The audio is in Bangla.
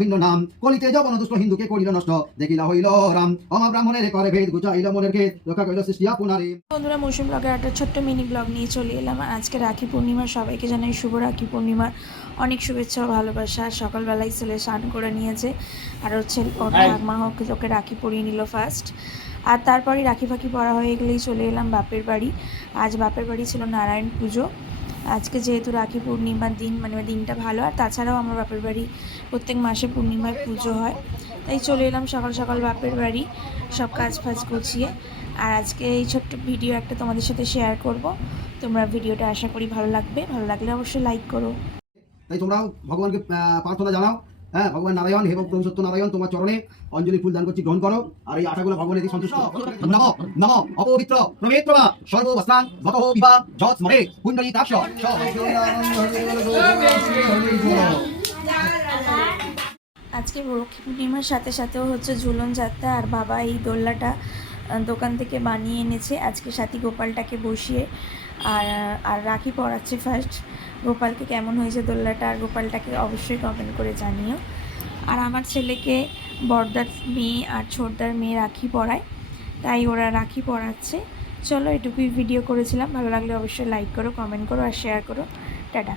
ভিন্ন নাম কলিতে যবন দুষ্ট হিন্দুকে করিল নষ্ট দেখিলা হইল রাম অমা ব্রাহ্মণের করে ভেদ গুচাইল মনের খেদ রক্ষা করিল সৃষ্টি আপনারে। বন্ধুরা, মৌসুম ব্লগের একটা ছোট্ট মিনি ব্লগ নিয়ে চলে এলাম। আজকে রাখি পূর্ণিমা, সবাইকে জানাই শুভ রাখি পূর্ণিমার অনেক শুভেচ্ছা ও ভালোবাসা। সকালবেলায় ছেলে স্নান করে নিয়েছে, আর হচ্ছে ওর ঠাকমা ওকে রাখি পরিয়ে নিল ফার্স্ট, আর তারপরে রাখি ফাঁকি পরা হয়ে গেলেই চলে এলাম বাপের বাড়ি। আজ বাপের বাড়ি ছিল নারায়ণ পুজো। আজকে যেহেতু রাখি পূর্ণিমার দিন, মানে দিনটা ভালো, আর তাছাড়াও আমার বাপের বাড়ি প্রত্যেক মাসে পূর্ণিমায় পুজো হয়, তাই চলে এলাম সকাল সকাল বাপের বাড়ি সব কাজ ফাজ গুছিয়ে। আর আজকে এই ছোট্ট ভিডিও একটা তোমাদের সাথে শেয়ার করব। তোমরা ভিডিওটা আশা করি ভালো লাগবে, ভালো লাগলে অবশ্যই লাইক করো। তাই তোমরাও ভগবানকে প্রার্থনা জানাও। হ্যাঁ, ভগবান নারায়ণ হে প্রভু সত্য নারায়ণ, তোমার চরণে অঞ্জলি ফুল দান করছি, গ্রহণ করো। আর এই আটাগুলো ভগবানের দিকে সন্তুষ্ট। নম নম অপবিত্র প্রমেত্রবা সর্ববস্থান গতঃ বিবা যৎ স্মরে পুণ্ডরীকাক্ষ। আজকে রাখি পূর্ণিমার সাথে সাথেও হচ্ছে ঝুলন যাত্রা, আর বাবা এই দোলনাটা দোকান থেকে বানিয়ে এনেছে আজকে সাথী গোপালটাকে বসিয়ে। আর আর রাখি পরাচ্ছে ফার্স্ট গোপালকে। কেমন হয়েছে দোলনাটা আর গোপালটাকে অবশ্যই কমেন্ট করে জানিও। আর আমার ছেলেকে বড়দার মেয়ে আর ছোটদার মেয়ে রাখি পরায়, তাই ওরা রাখি পরাচ্ছে। চলো, এটুকুই ভিডিও করেছিলাম। ভালো লাগলে অবশ্যই লাইক করো, কমেন্ট করো আর শেয়ার করো। টাটা।